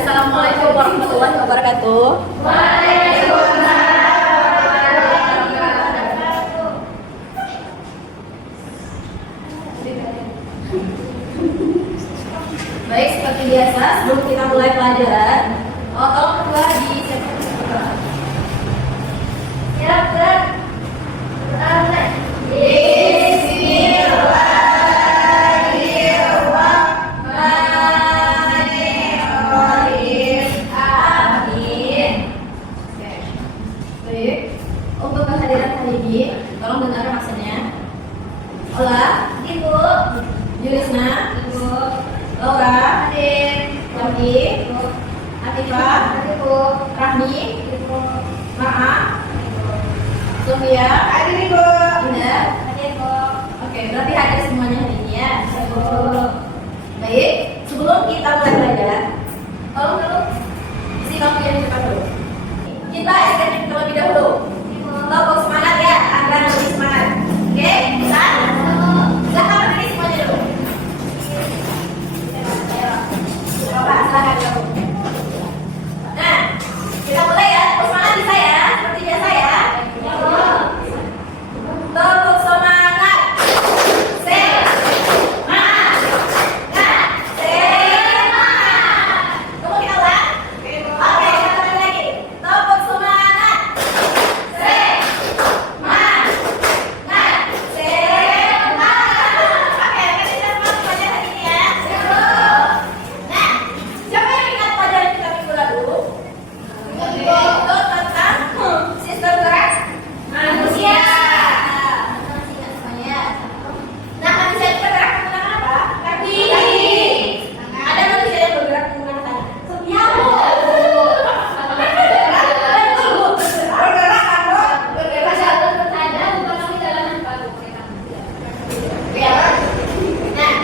Assalamualaikum warahmatullahi wabarakatuh. Baik, seperti biasa, sebelum kita mulai pelajaran, tolong kedua di siap, gerak. Bismillahirrahmanirrahim. Amin. Baik, untuk kehadiran hari ini, tolong dengarkan maksudnya. Ola, Ibu, Yulisna, Ibu, Laura, Hadir, Wadi, Atifah, Ibu, Rahmi, Ibu, Ma'a, Sofia, Hadir Ibu, Indah, Hadir Ibu. Oke, berarti hadir semuanya hari ini ya. Baik, sebelum kita mulai belajar, tolong dulu isi waktu yang cepat dulu. Kita SKM terlebih dahulu. Tolong semangat ya, agar lebih semangat. Oke, kita silahkan berdiri semuanya dulu. Coba silahkan dulu. Nah, kita mulai ya. Semangat bisa ya, seperti biasa ya. Tepuk semangat. Semangat. Semangat. Tunggu kita ulang. Oke, kita ulang lagi. Tepuk semangat. Semangat. Semangat. Oke, kita semangat pelajaran hari ini ya. Nah, siapa yang ingat pelajaran kita minggu lalu? Itu tentang sistem gerak manusia. Masih ingat semuanya? Nah, manusia itu bergerak menggunakan apa? Kaki. Ada manusia yang bergerak menggunakan tangan? Nah,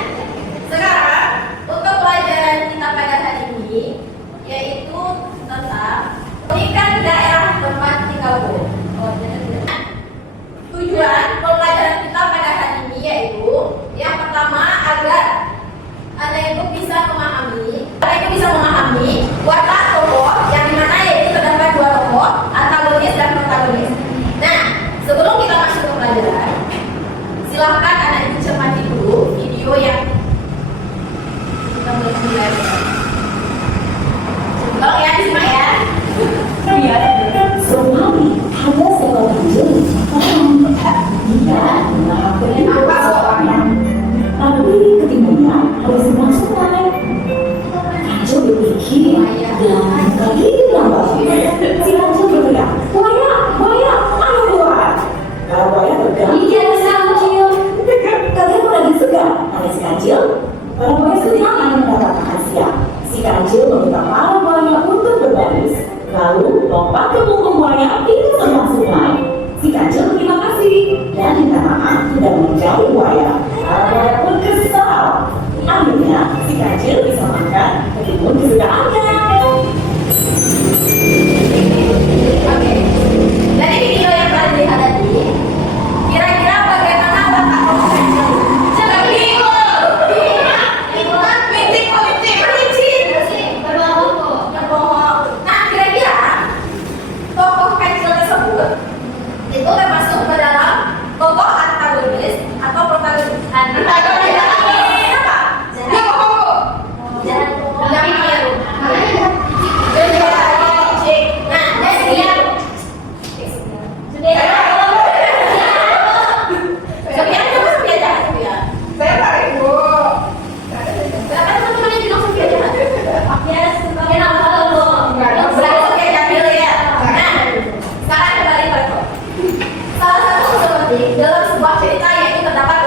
sekarang untuk pelajaran kita pada hari ini yaitu tentang pendidikan daerah tempat tinggalku. Tujuan pelajaran kita pada hari ini yaitu yang pertama agar Anda itu bisa memahami watak tokoh yang dimana yaitu terdapat dua tokoh, antagonis dan protagonis. Nah, sebelum kita masuk ke pelajaran, silahkan Anda itu cermati dulu video yang kita mulai. Tolong ya, disimak ya. Somali ada seorang jeli dia menahapkan seorang tapi ketiganya harus senang sungai. Raja berpikir dan kali ini yang bagus. Si raja berteriak, buaya, buaya, ayo keluar. Kalau buaya bergerak, iya si kancil. Kalian lagi suka, tanya si kancil. Para buaya sudah akan mendapatkan hadiah. Si kancil meminta para buaya untuk berbaris. Lalu lompat ke punggung buaya itu sebelah sungai. Si kancil berterima kasih dan minta maaf sudah menjauhi buaya. Para buaya pun kesal. Akhirnya si kancil bisa makan ketimun kesukaannya. Oke. Dari video yang kalian lihat tadi, kira-kira bagaimana watak tokoh kecil? Coba berbohong. Nah, kira-kira tokoh kecil tersebut itu termasuk ke dalam tokoh antagonis atau protagonis? Antagonis apa? Jangan niru. Nah, dan dia Sofian kamu Sofian jahat, Sofian. Berapa teman-teman yang bilang Sofian jahat? Ya, Sofian apa lo? Berarti Sofian jahat ya. Nah, sekarang kembali ke tokoh. Salah satu seperti dalam sebuah cerita yaitu terdapat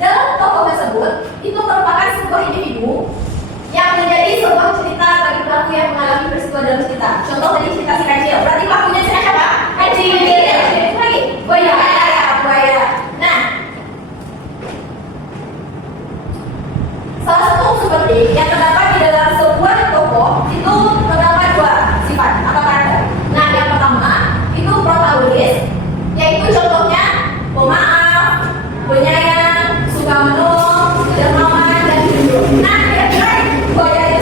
dalam tokoh tersebut itu merupakan sebuah individu yang menjadi sebuah cerita bagi pelaku yang mengalami peristiwa dalam cerita. Contoh tadi cerita si kancil. Berarti pelakunya siapa? Kancil. Lagi buaya. Buaya. Nah, salah satu seperti yang terdapat di dalam sebuah tokoh itu terdapat dua sifat atau karakter. Nah, yang pertama itu protagonis, yaitu contohnya pemaaf, penyayang, suka menolong, dermawan dan jujur. Nah, kira-kira buaya itu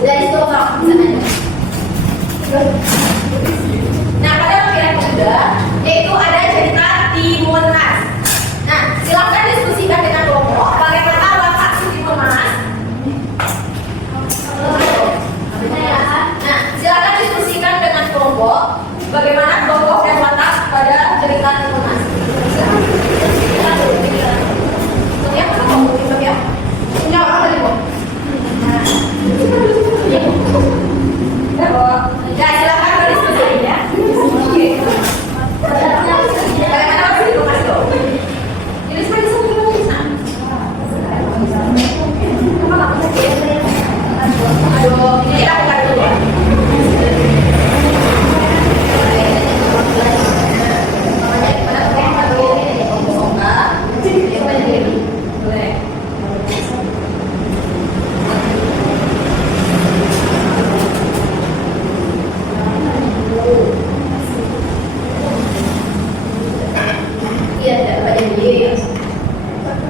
Dari situ orang bisa nanya. Nah, pada lampiran kedua, yaitu ada cerita Timun Mas. Nah, silakan diskusikan dengan kelompok bagaimana lokasi Timun Mas. Nah, silakan diskusikan dengan kelompok bagaimana tokoh dan watak pada cerita Timun Mas. Ya, ya. Punya apa tadi, Bu? Ya, silakan berdiskusi ya. Bagaimana lokasi Timun Mas itu? Ini seperti semua bisa. Aduh, ini kita buka dulu ya.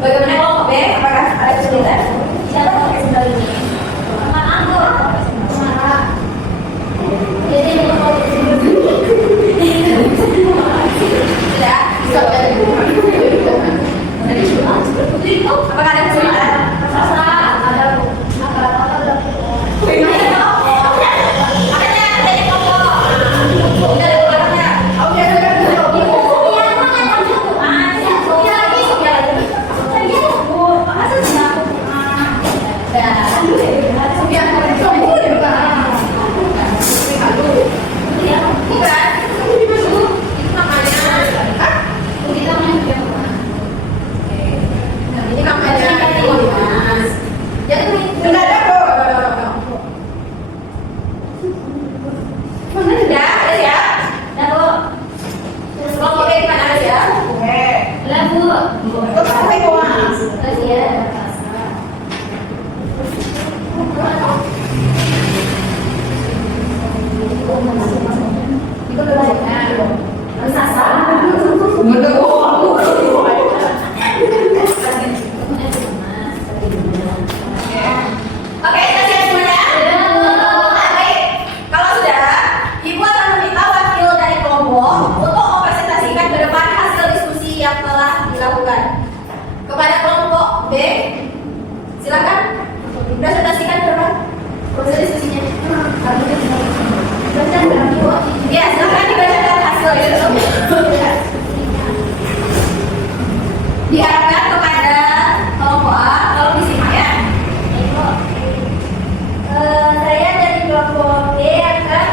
Bagaimana kalau B? Apakah ada kesulitan? Siapa pakai sendal ini? Teman anggur. Jadi mau sudah. Apakah ada kesulitan? Ada. Kepada kelompok B, silakan presentasikan berapa proses diskusinya. Ya, silakan dibacakan hasil itu. Diharapkan kepada kelompok A, kalau disimak ya. Saya dari kelompok B akan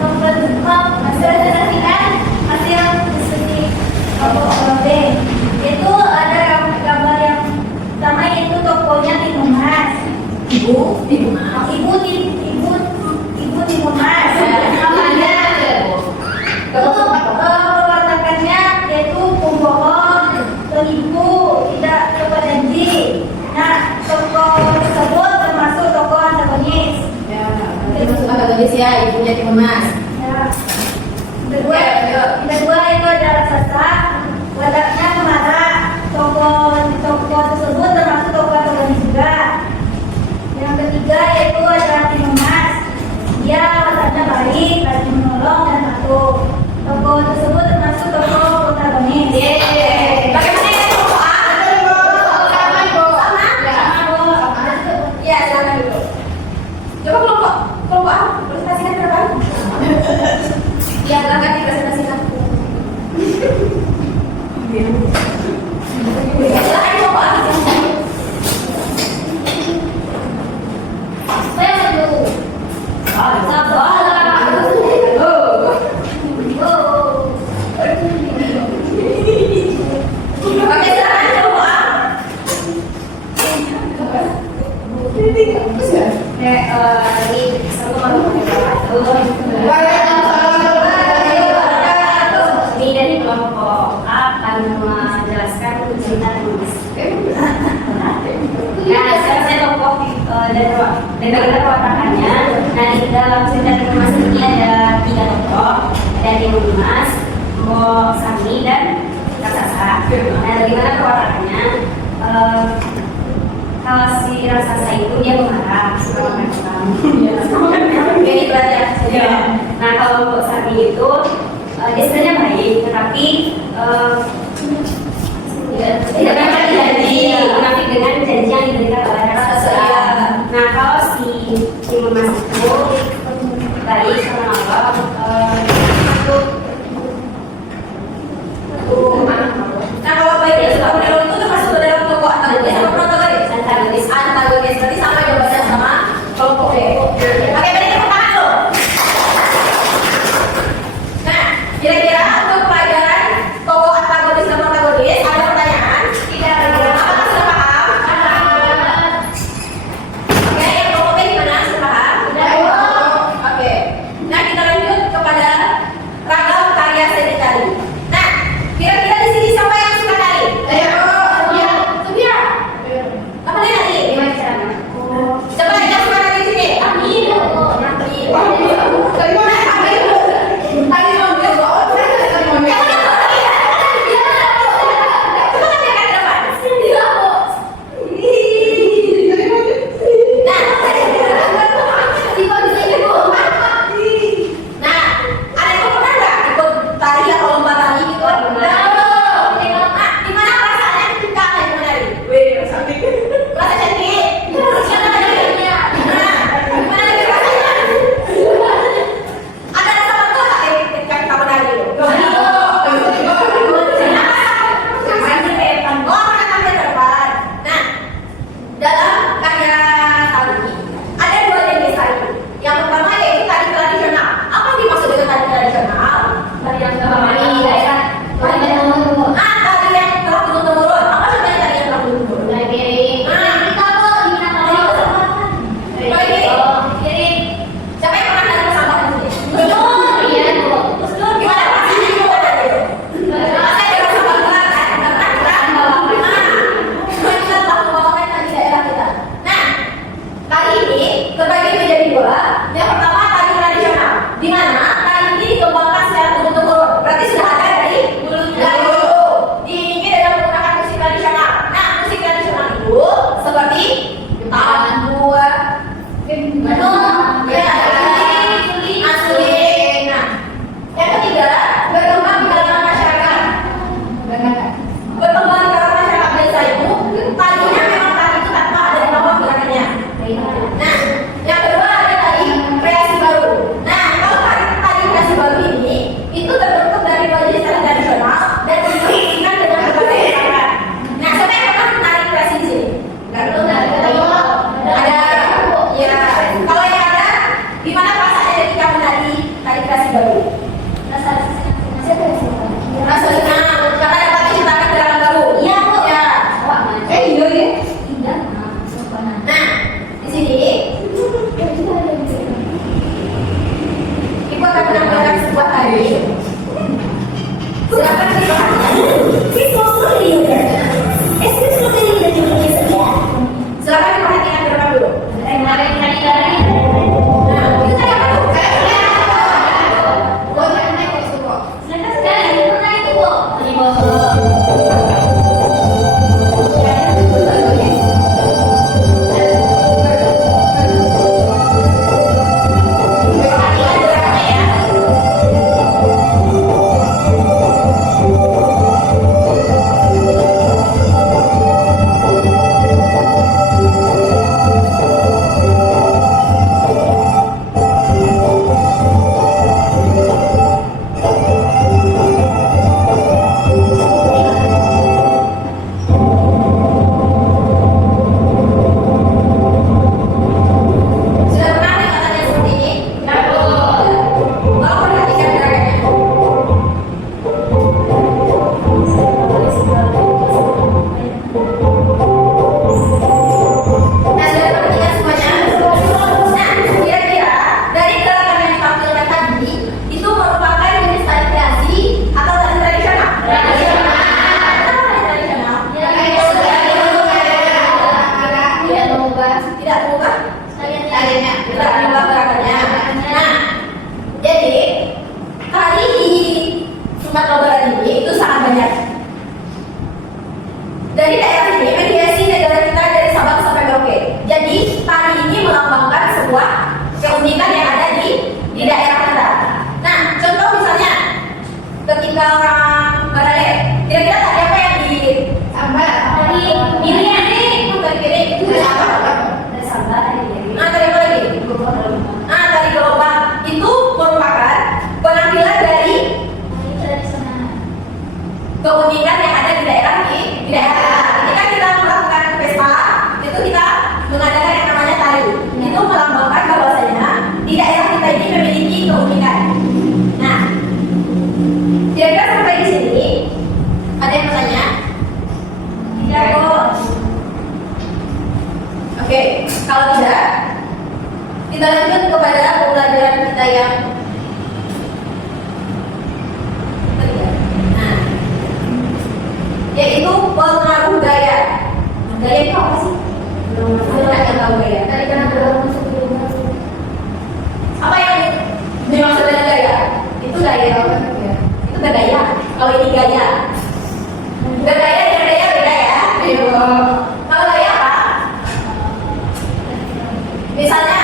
mempresentasikan hasil diskusi kelompok B. Itu ada gambar yang pertama yaitu tokohnya Timun Mas. Ibu Timun Mas. Ibu Timun Mas. Namanya perwatakannya yaitu pembohong, penipu, tidak berjanji. Nah, tokoh tersebut termasuk tokoh antagonis. Termasuk antagonis ya, ibunya Timun Mas. Kedua itu adalah raksasa, wataknya marah. Tokoh tersebut termasuk tokoh antagonis juga. Yang ketiga yaitu adalah Timun Mas. Dia wataknya baik, rajin menolong dan patuh. Tokoh tersebut termasuk tokoh protagonis. Bagaimana ya tokoh A? Sama. Ya, silakan dulu. Coba kelompok A presentasikan berapa? Ya, silakan dipresentasikan. Silakan kelompok A. Saya dulu. Sabar. Oke, silakan kelompok A. Ini dari kelompok A akan menjelaskan cerita Timun Mas. Nah, saya tokoh dan bagaimana perwatakannya. Nah, di dalam cerita Timun Mas ini ada 3 tokoh. Ada Timun Mas, Mbok Nah, bagaimana perwatakannya? Kalau si raksasa itu dia memarah sama kamu. Ini belajar saja. Nah, kalau untuk sapi itu dia sebenarnya baik, tetapi tidak dapat janji, munafik dengan janji yang diberikan oleh raksasa. Nah, kalau si emas itu baik sama Allah, nah kalau baik dan superhero itu termasuk dalam kelompok antagonis atau protagonis? Antagonis berarti sama jawabannya sama kelompok B. Oke, berarti tepuk tangan dulu. Nah, kira-kira untuk pelajaran kelompok antagonis dan protagonis ada pertanyaan? Tidak ada. Apakah sudah paham? Oke, yang kelompok B gimana? Sudah paham? Oke. Nah, kita lanjut kepada ragam karya seni tadi. Nah, kira-kira di sini siapa yang suka tari? Sofia. Apa dia tadi? Siapa yang suka tari di sini? Amin. Dari mana? Tadi mau dia bawa. Dari daerah ini, mediasi negara kita dari Sabang sampai Merauke. Jadi tari ini melambangkan sebuah keunikan yang ada di daerah kita. Nah, contoh misalnya ketika orang Barale, kira-kira tari apa yang di Sambar. tari miring nih, tari miring itu dari apa? Dari sambar. Nah, tari apa lagi? Nah, tari gerobak itu merupakan penampilan dari keunikan yang ada di daerah kita. Ketika kita melakukan pesta, itu kita mengadakan yang namanya tari. Itu melambangkan bahwasanya di daerah kita ini memiliki keunikan. Nah, kira-kira sampai di sini ada yang bertanya? Tidak kok. Oke, kalau tidak, kita lanjut kepada pembelajaran kita yang ketiga. Nah, yaitu pengaruh gaya. Gaya itu apa sih? Belum yang tahu gaya. Tadi kan belum masuk belum masuk. Apa yang dimaksud dengan gaya? Itu gaya apa ya? Itu gaya. Kalau ini gaya. Gaya dengan gaya beda ya. Kalau gaya apa? Misalnya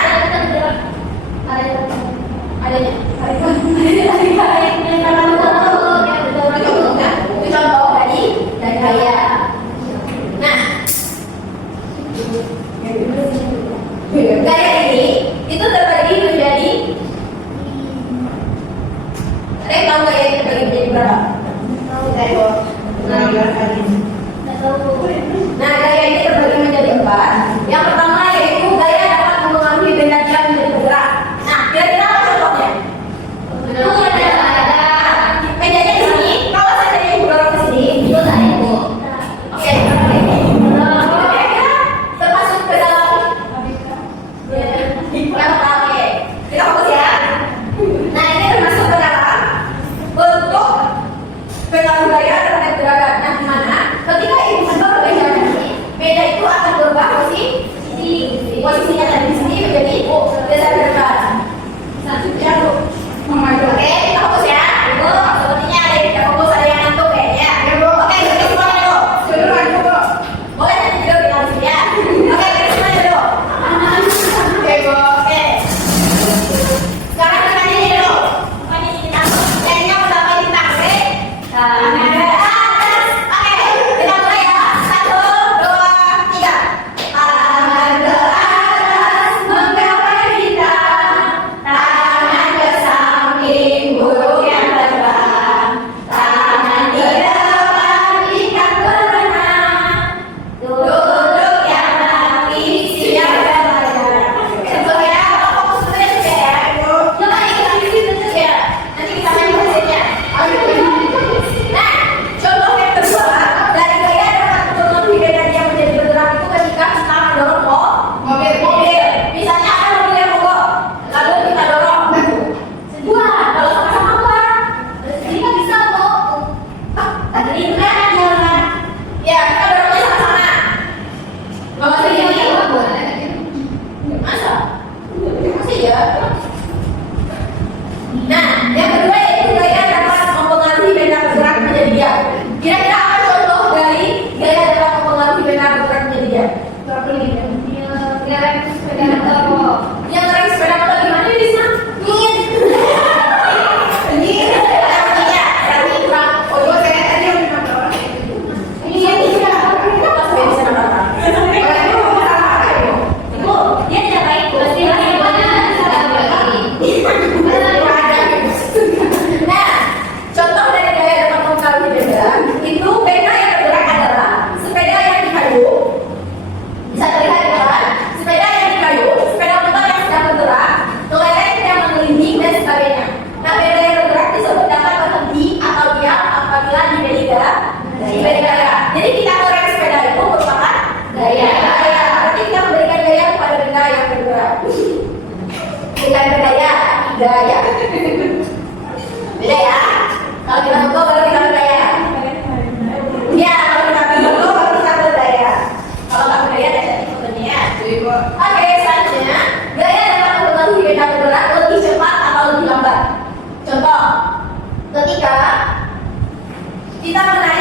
adanya. Itu contoh dari gaya. Nah, gaya ini itu terbagi menjadi. Ada yang tahu gaya itu terbagi menjadi berapa? Nah, gaya ini terbagi menjadi 4. Yang pertama yaitu gaya dapat mempengaruhi benda dia menjadi bergerak. Nah, kira-kira apa contohnya? Mejanya di sini. Kalau saya ibu dorong ke sini, itu saya ibu. Oke, kira-kira termasuk ke dalam. Oke, kita fokus ya. Nah, ini termasuk ke dalam bentuk pengaruh gaya terhadap gerakan. Nah, di mana ketika ibu mendorong meja ini, meja itu akan berubah posisinya dari sini menjadi geser ke depan. Selanjutnya, Bu. Oke, kita fokus ya. Ibu, sepertinya ada yang tidak fokus, ada yang ngantuk kayaknya. Oke, kita semuanya dulu. Boleh nanti dulu kita di sini ya. Oke, kita semuanya dulu. Oke, Bu. Oke. Sekarang kita ini dulu. Ini kita. Kayaknya udah main kita, oke? Atas. Oke, kita mulai ya. 1, 2, 3. Tangan ke atas menggapai bintang. Tangan ke samping burung yang terbang. Tangan di depan ikan berenang. Duduk yang rapi siap berlayar. Betul ya, fokus dulu ya. Coba kita di sini ya. Nanti kita main hasilnya. Nah, contoh yang kedua dari gaya dapat mempengaruhi benda dia menjadi bergerak itu ketika kita mendorong mobil. Misalnya ada mobil yang mogok, lalu kita dorong. Wah, kalau sama-sama apa? Jadi kan bisa kok. Tadi kan jalan. Ya, kita dorongnya sama-sama. Kalau begini, masa? Masih ya? Nah, yang kedua yaitu gaya dapat mempengaruhi benda bergerak menjadi diam. Kira-kira apa contoh dari gaya dapat mempengaruhi benda bergerak menjadi diam? Yang ngerem sepeda motor gimana di sana? Nah, contoh dari gaya dapat mempengaruhi benda itu benda yang bergerak adalah sepeda yang di kayu. Bisa terlihat di depan, sepeda yang di kayu, sepeda motor yang sedang bergerak, kelereng yang menggelinding dan sebagainya. Nah, benda yang bergerak disebut dapat berhenti atau diam apabila diberi gaya. Jadi kita korek sepeda itu merupakan gaya. Berarti kita memberikan gaya kepada benda yang bergerak. Bukan bergaya, gaya. Beda ya. Kalau kita foto baru kita bergaya. Ya, kalau kita foto baru kita bergaya. Kalau nggak bergaya, ada cantik fotonya ya. Oke, selanjutnya gaya dapat mempengaruhi benda bergerak lebih cepat atau lebih lambat. Contoh, ketika kita menaik